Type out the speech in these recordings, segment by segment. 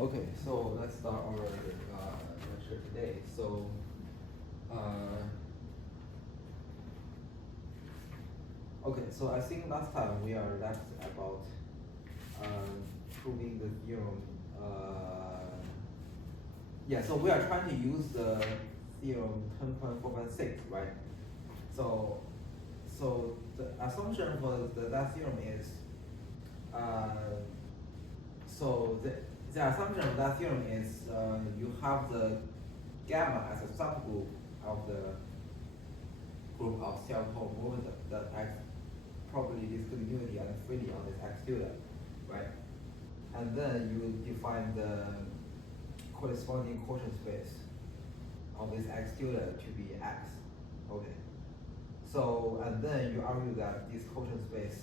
Okay, so let's start our lecture today. So, okay, so I think last time we are left about proving the theorem. Yeah, so we are trying to use the theorem 10.4.6, right? So, so the assumption for that theorem is, so the assumption of that theorem is you have the gamma as a subgroup of the group of self-home momentum that acts properly discontinuity and freely on this X tilde, right? And then you define the corresponding quotient space of this X tilde to be X, okay? So, and then you argue that this quotient space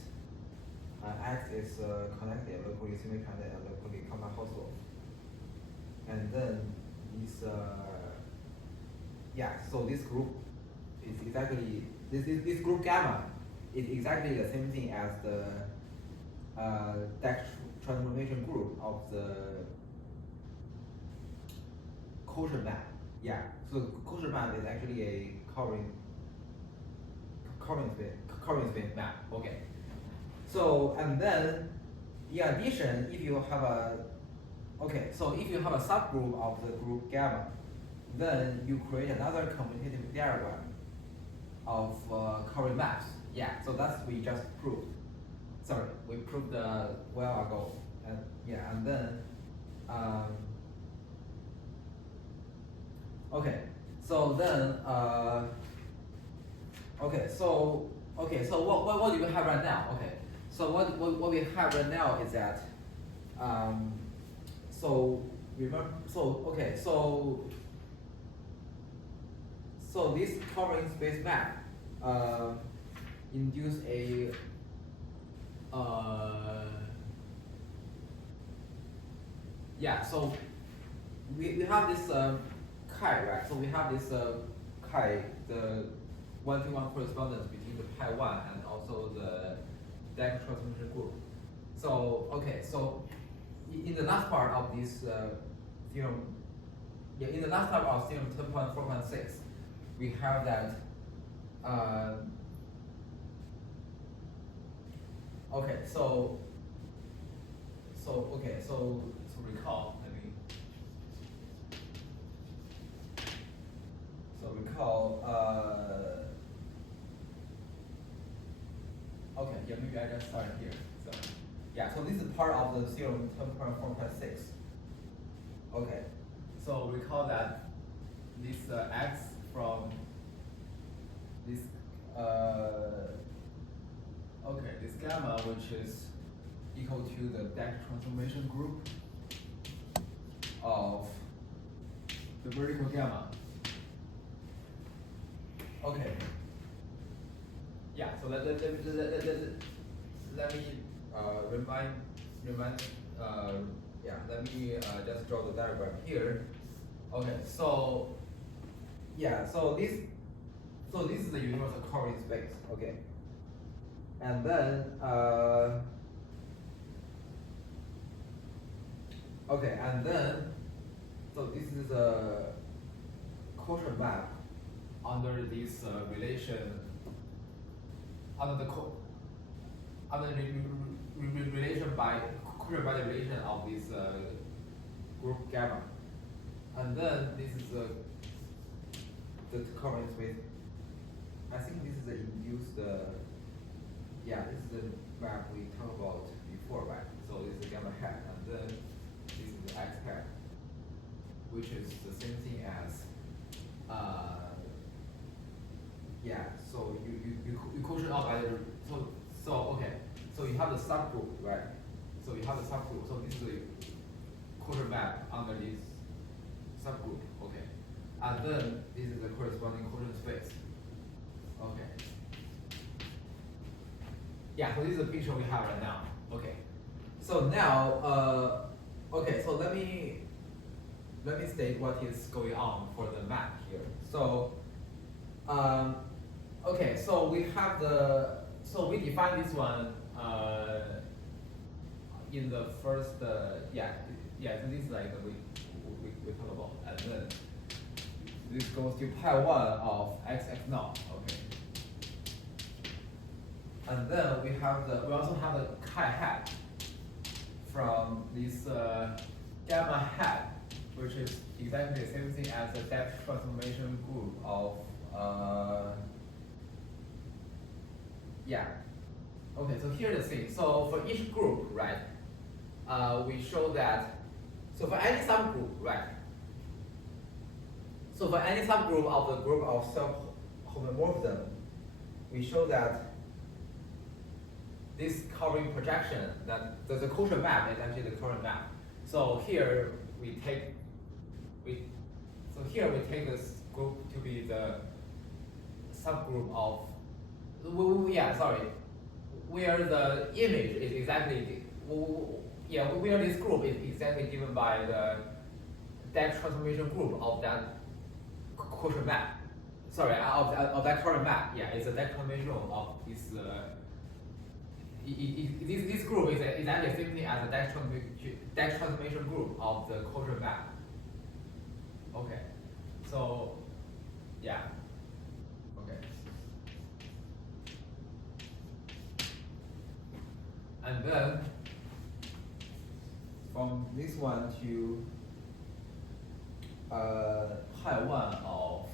X is connected, locally semi-connected, and locally common-household. And then this, yeah, so this group is exactly, this group gamma is exactly the same thing as the Deck transformation group of the quotient map. Yeah, so quotient map is actually a covering space map, okay. So, and then, in addition, if you have a, okay, so if you have a subgroup of the group gamma, then you create another commutative diagram of covering maps. Yeah, so that's we just proved. Sorry, we proved a while ago. And yeah, and then, okay, so then, okay, so what do we have right now? Okay, so what we have right now is that, so remember, so okay, so this covering space map induce a yeah, so we have this chi, right? So we have this chi, the one-to-one correspondence between the pi one and also the Deck transformation group. So okay, so in the last part of this theorem, yeah, in the last part of theorem 10.4.6, we have that. Okay, so okay, so recall. Recall. Okay, yeah, maybe I just start here. So yeah, so this is part of the theorem 10.4.6. Okay, so recall that this x from this okay, this gamma, which is equal to the Deck transformation group of the vertical gamma. Okay. Yeah. So let me remind. Yeah. Let me just draw the diagram here. Okay. So yeah. So this is the universal covering space. Okay. And then okay. And then so this is a quotient map under this relation, under the relation by quotient by the relation of this group gamma, and then this is the covering space. I think this is the induced. Yeah, this is the map we talked about before, right? So this is the gamma hat, and then this is the x hat, which is the same thing as. Yeah, so you quotient out by the so okay, so you have the subgroup, right? So you have the subgroup. So this is the quotient map under this subgroup, okay, and then this is the corresponding quotient space, okay. Yeah, so this is the picture we have right now, okay. So now, okay, so let me state what is going on for the map here. So, okay, so we have so we define this one in the first, yeah, so this is like we talk about, and then this goes to pi 1 of x naught, okay. And then we also have the chi hat from this gamma hat, which is exactly the same thing as the depth transformation group of yeah. Okay, so here's the thing. So for each group, right, we show that. So for any subgroup, right. So for any subgroup of the group of self-homomorphism, we show that this covering projection, that the quotient map is actually the current map. So here we take this group to be the subgroup of where the image is exactly where this group is exactly given by the depth transformation group of that quotient map. Sorry, of that current map. Yeah, it's a depth transformation of this. This group is exactly the same thing as the depth transformation group of the quotient map. Okay, so yeah, okay. And then from this one to pi 1 of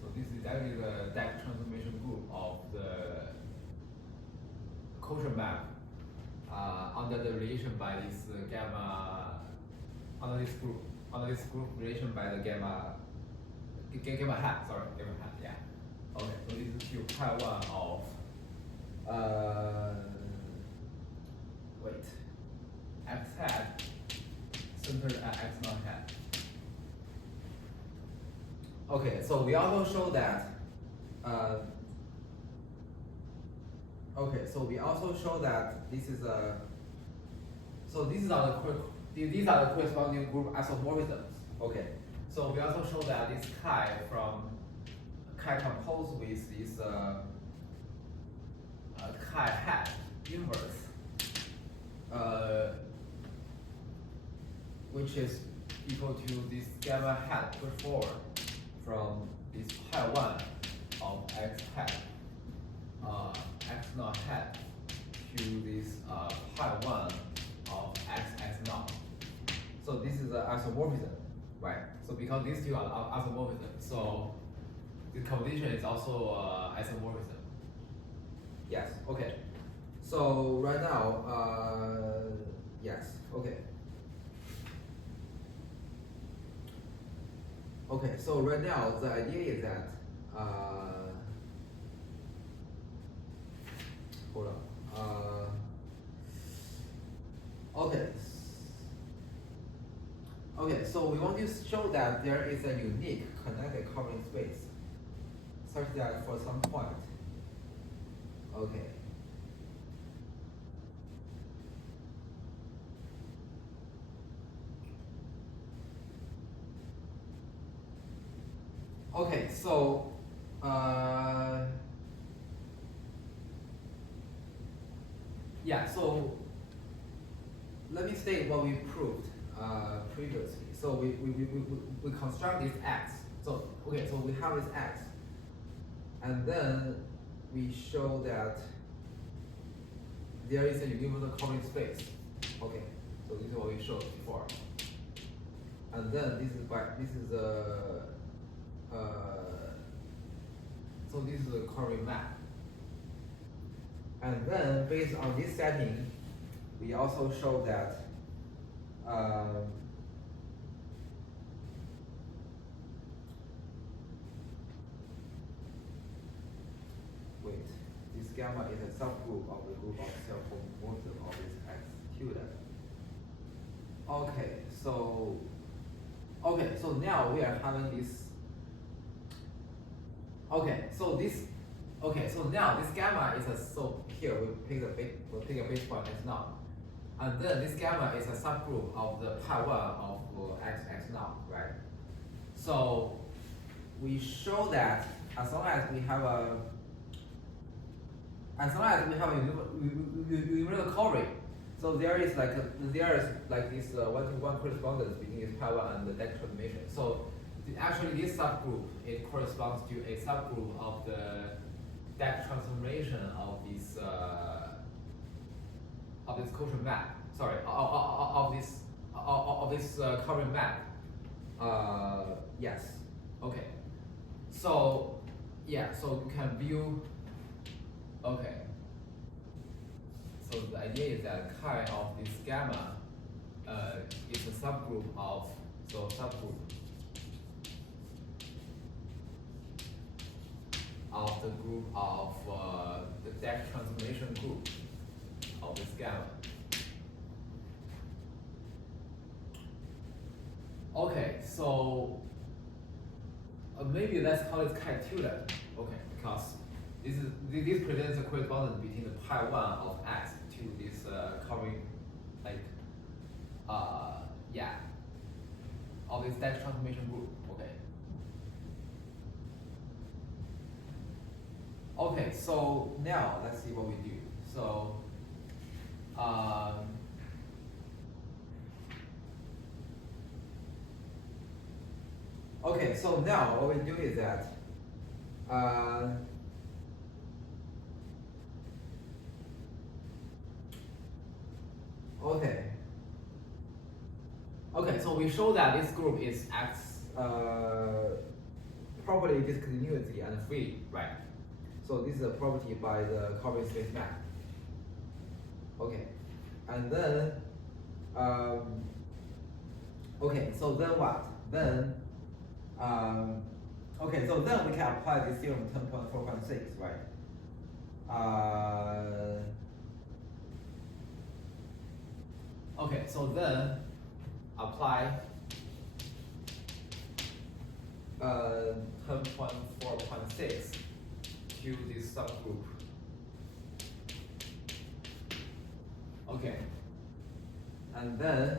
so this is exactly the depth transformation group of the quotient map under the relation by this gamma under this group relation by the gamma hat, yeah. Okay, so this is to pi 1 of x hat centered at x naught hat. Okay, so we also show that this is a these are the corresponding group isomorphisms. Okay, so we also show that this chi composed with this chi hat inverse, which is equal to this gamma hat put forward from this pi 1 of x hat x naught hat to this pi 1 of x naught. So this is an isomorphism, right? So because these two are isomorphism, so the composition is also isomorphism. Yes, okay. So right now, yes, okay. Okay, so right now the idea is that hold on. Okay, so we want to show that there is a unique connected covering space such that for some point, okay. Okay, so so let me state what we proved previously. So we construct this x. So okay, so we have this x, and then we show that there is a universal covering space. Okay, so this is what we showed before. And then this is so this is a covering map. And then based on this setting, we also show that this gamma is a subgroup of the group of self-homomorphism of this x tilde. Okay, so now we are having this. So now this gamma is here we'll pick a base point x naught, and then this gamma is a subgroup of the pi 1 of x naught, right? So we show that as long as we have a universal covering, So there is like this one-to-one correspondence between this pi one and the deck transformation. So actually this subgroup, it corresponds to a subgroup of the deck transformation of this quotient map. Sorry, of this covering map. Yes. Okay. So yeah, so you can view. Okay. So the idea is that chi of this gamma is a subgroup of subgroup of the group of the deck transformation group of this gamma. Okay, so maybe let's call it chi tilde. Okay, because this presents a correspondence between the pi one of x to this covering of this deck transformation group. Okay. Okay, so now let's see what we do. So okay, so now what we do is that okay, so we show that this group is X property discontinuity and free, right? So this is a property by the covering space map. Okay, and then okay, so then what? Then okay, so then we can apply this theorem 10.4.6, right? Okay, so then apply 10.4.6 to this subgroup. Okay, and then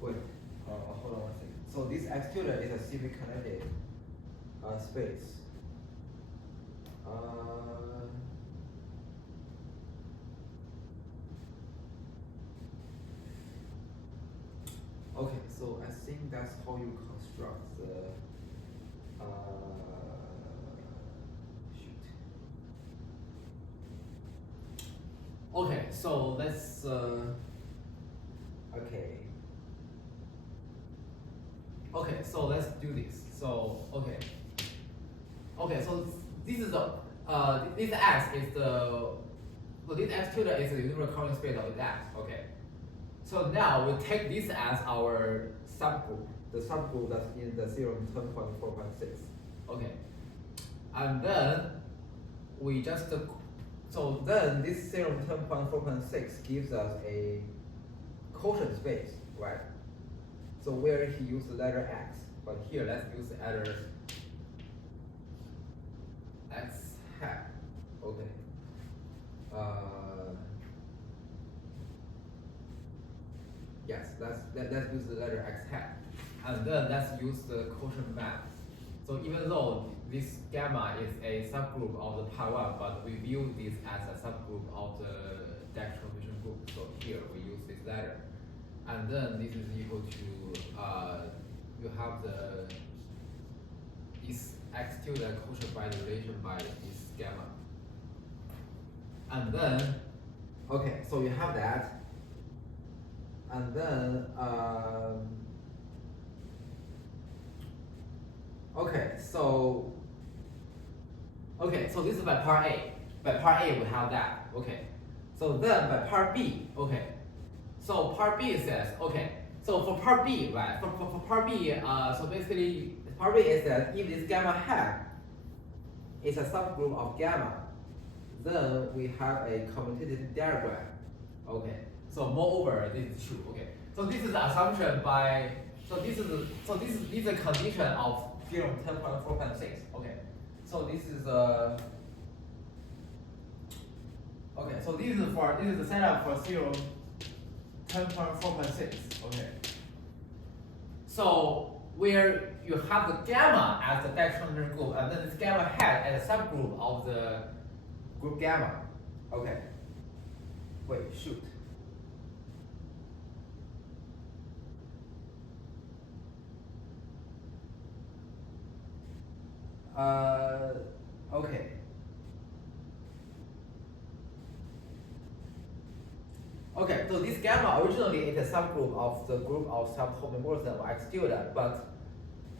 wait, hold on one second. So this X tilde is a semi-connected space. Okay, so I think that's how you construct the shoot. Okay, so let's okay, so let's do this. So okay, so this is the this X is the this X tilde is the universal covering space of this X. Okay. So now we take this as our subgroup, the subgroup that's in the theorem 10.4.6. Okay. And then we just so then this theorem 10.4.6 gives us a quotient space, right? So where he used the letter X, but here let's use the letter X hat. Okay. Yes, let's use the letter X hat, and then let's use the quotient map. So even though this gamma is a subgroup of the pi one, but we view this as a subgroup of the deck transformation group. So here we use this letter, and then this is equal to you have this X tilde quotient by the relation by this gamma, and then okay, so you have that. And then, okay, so this is by part A. By part A, we have that. Okay. So then by part B, okay. So part B says, okay. So for part B, right? For part B, so basically, part B is that if this gamma hat is a subgroup of gamma, then we have a commutative diagram. Okay. So moreover, this is true. Okay. So this is the assumption by. So this is a condition of theorem 10.4.6. Okay. So this is okay. So this is the setup for theorem 10.4.6. Okay. So where you have the gamma as the Dirac transformation group, and then this gamma hat as a subgroup of the group gamma. Okay. Wait, shoot. Okay. Okay, so this gamma originally is a subgroup of the group of self-homomorphism of X tilde, but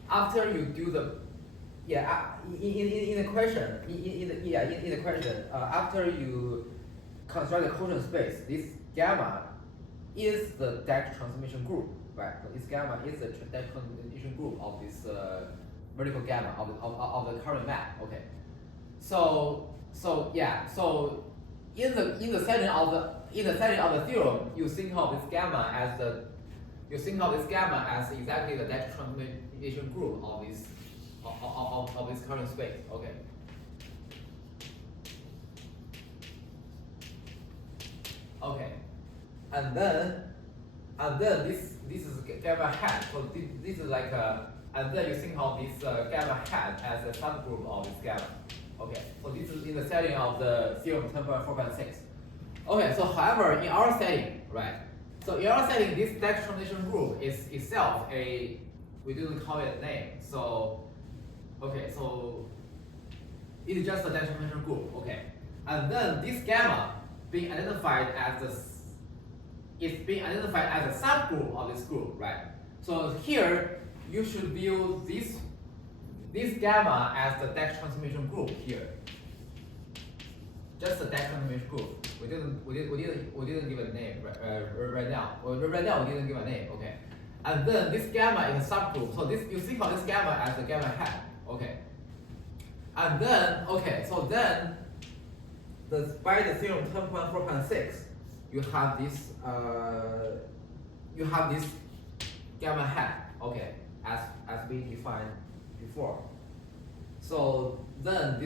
after you do the in the question in the question after you construct the quotient space, this gamma is the Dirac transformation group, right? So this gamma is the Dirac transformation group of this vertical gamma of the current map. Okay, so in the setting of the theorem, you think of this gamma as exactly the Dirac transformation group of this current space. Okay. Okay, and then this is gamma hat. So this is like and then you think of this gamma hat as a subgroup of this gamma. Okay, so this is in the setting of the theorem 10.4.6. Okay, so however, in our setting, right? So in our setting, this Dirac transformation group is itself we didn't call it a name. So, okay, so it is just a Dirac transformation group. Okay, and then this gamma being identified as a subgroup of this group, right? So here you should view this gamma as the Dirac transformation group here. Just the Dirac transformation group. We didn't give a name right now. Right now we didn't give a name. Okay, and then this gamma is a subgroup. So this you think of this gamma as the gamma hat. Okay, and then so then by the theorem 10.4.6, you have this gamma hat. Okay, as we defined before. So then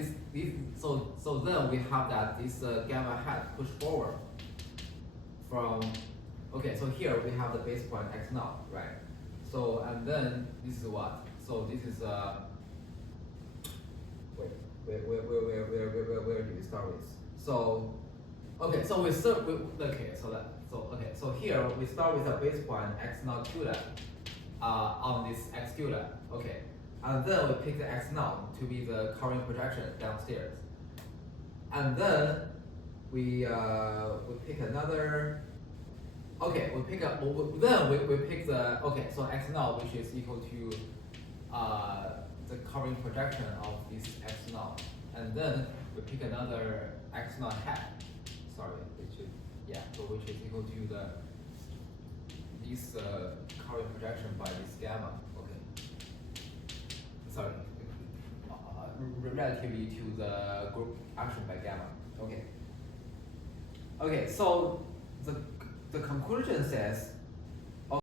so then we have that this gamma hat pushed forward from so here we have the base point x naught, right? So and then this is what? So this is where do we start with? So so so here we start with a base point x naught tilde on this x tilde. Okay. And then we pick the x naught to be the current projection downstairs. And then we pick another. Okay, we pick the so x naught, which is equal to the current projection of this x naught, and then we pick another x naught hat. Sorry, which is equal to this current projection by this gamma. Sorry, relatively to the group action by gamma. Okay. So the conclusion says